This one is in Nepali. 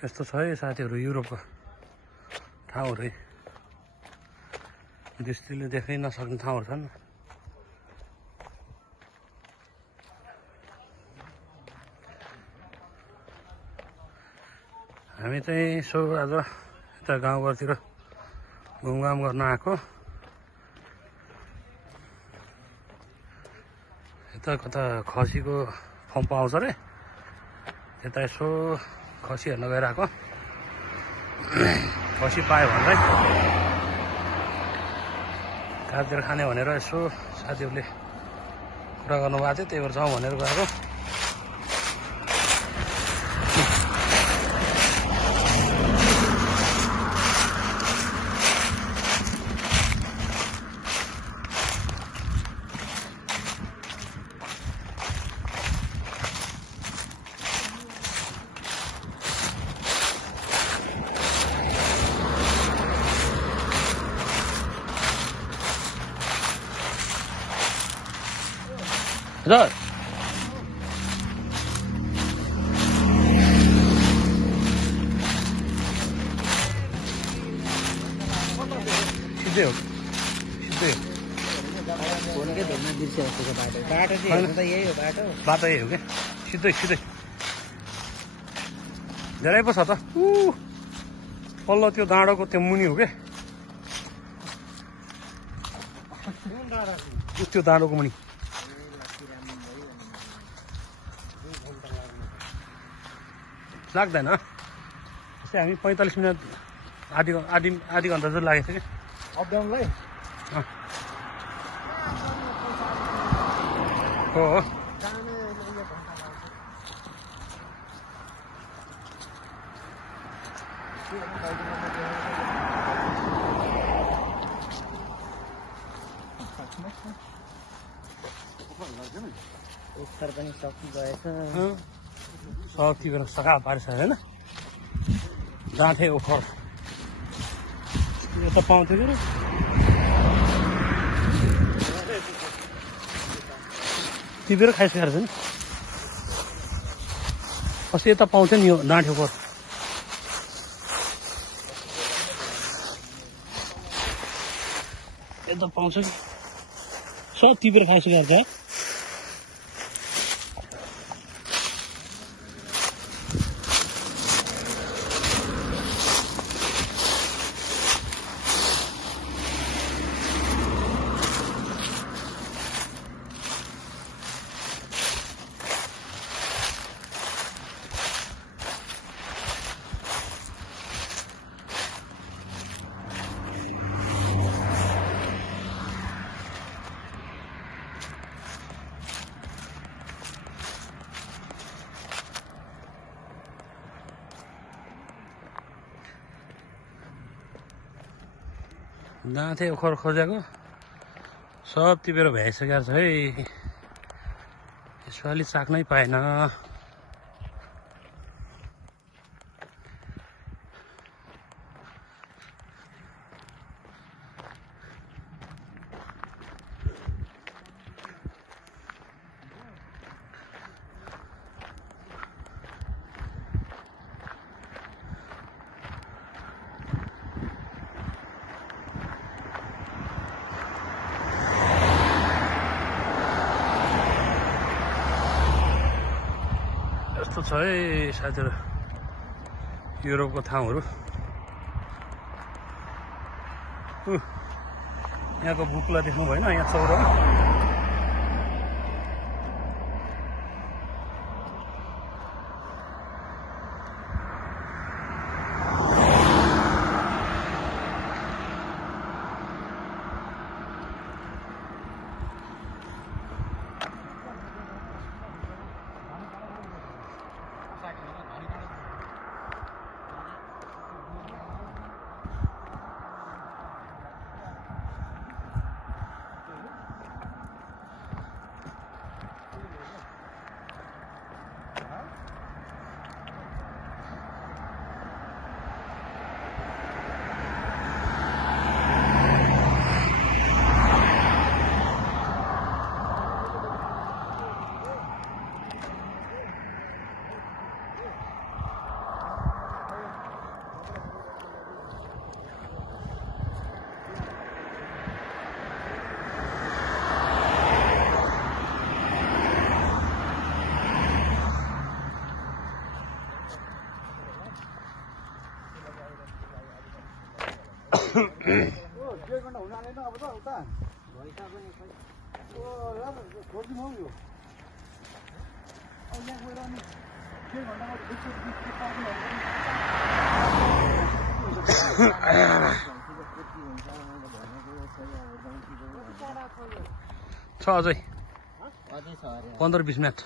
यस्तो छ है साथीहरू युरोपको ठाउँहरू है। दृष्टिले देख्नै नसक्ने ठाउँहरू छन्। हामी चाहिँ यसो आज यता गाउँघरतिर घुमघाम गर्न आएको। यता कता खसीको फर्म पाउँछ रे, त्यता यसो खसी हेर्न गइरहेको। खसी पायो भने काटेर खाने भनेर यसो साथीहरूले कुरा गर्नुभएको थियो, त्यही भएर जाउँ भनेर गएको। Rồi. Siêu. Siêu. Cuốn cái đường này đi xe từ cái bài ba đó gì người ta dễ rồi ba đó. Ba tay hiểu cái. Siêu siêu. धेरै पो छ त। पल्लो त्यो डाँडोको त्यो मुनि हो के? त्यो डाँडोको मुनि। लाग्दैन त्यस्तै हामी 45 मिनट आधी घन्टा जस्तो लागेको थियो कि अप डाउनलाई हो उत्तर पनि सक्नु गएछ सक्ति गर्न सका पारेछ हैन डाँठे ओखर यो त पाउँथ्यो कि टिपेर खाइसकेको छ नि अस्ति यता पाउँथ्यो नि यो डाँठे ओखर यता पाउँछ नि सब टिपेर खाइसकेको छ डाँठे ओखर खोजेको सब टिपेर भ्याइसकेको छ है यसपालि चाख्नै पाएन यस्तो छ है साथीहरु युरोपको ठाउँहरु यहाँको बुक्ला देख्नु भएन यहाँ चौरमा छ अझै अझै छ अरे 15-20 मिनट